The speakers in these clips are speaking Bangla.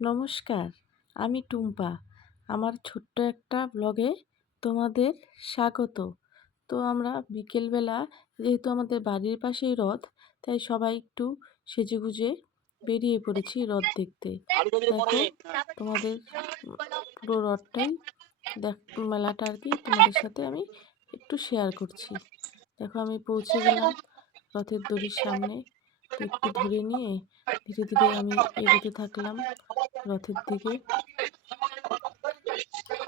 নমস্কার, আমি টুম্পা। আমার ছোট্ট একটা ব্লগে তোমাদের স্বাগত। তো আমরা বিকেলবেলা, যেহেতু আমাদের বাড়ির পাশেই রথ, তাই সবাই একটু সেজেগুজে বেরিয়ে পড়েছি রথ দেখতে। দেখো তোমাদের পুরো রথটাই মেলাটা আর কি তোমাদের সাথে আমি একটু শেয়ার করছি। দেখো আমি পৌঁছে গেলাম রথের দড়ির সামনে। তো একটু ধরে নিয়ে ধীরে ধীরে আমি এগোতে থাকলাম রথের দিকে।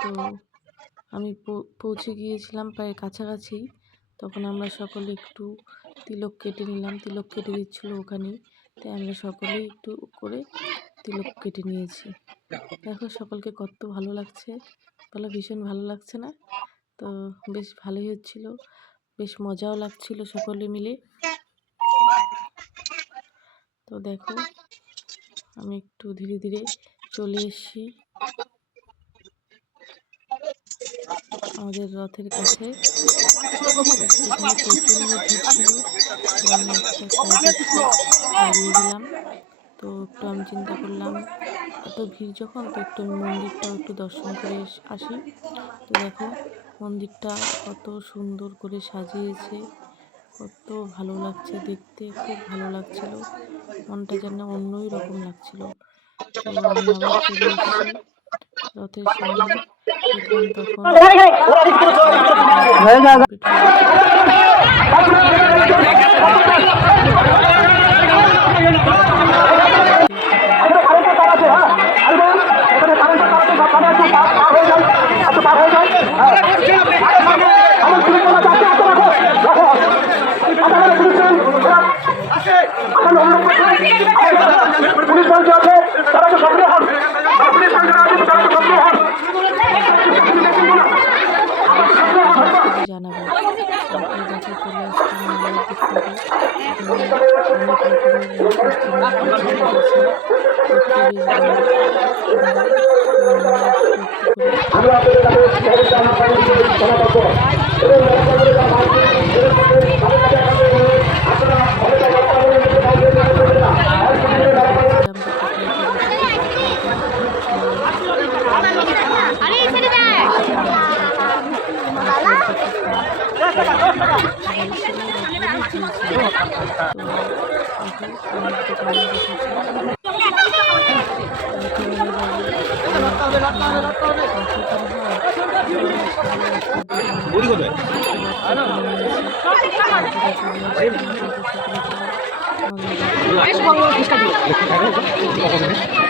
তো আমি পৌঁছে গিয়েছিলাম প্রায় কাছাকাছি। তখন আমরা সকলে একটু তিলক কেটে নিলাম, তিলক কেটে দিচ্ছিলো ওখানেই, তাই আমরা সকলেই একটু করে তিলক কেটে নিয়েছি। দেখো সকলকে কত ভালো লাগছে, বলো ভীষণ ভালো লাগছে না? তো বেশ ভালোই হচ্ছিল, বেশ মজাও লাগছিল সকলে মিলে। তো দেখো আমি একটু ধীরে ধীরে চলে এসেছি আমাদের রথের কাছে। এখানে প্রচণ্ড ভিড় ছিল, তো আমি একটা সাইডে একটু দাঁড়িয়ে গেলাম। তো একটু আমি চিন্তা করলাম এত ভিড় যখন, তো একটু আমি মন্দিরটাও একটু দর্শন করে আসি। তো দেখো মন্দিরটা কত সুন্দর করে সাজিয়েছে, কত ভালো লাগছে দেখতে, খুব ভালো লাগছিল, মনটা যেন অন্যই রকম লাগছিল। তো আমি আবার চলে এসেছি রথের সামনে। দেখলাম তখন জানাবো। তারপরে দেখো চলে আসলাম মেলার দিক থেকে। এখানে অনেক রকমের জিনিস দেখতে বেশ ভালো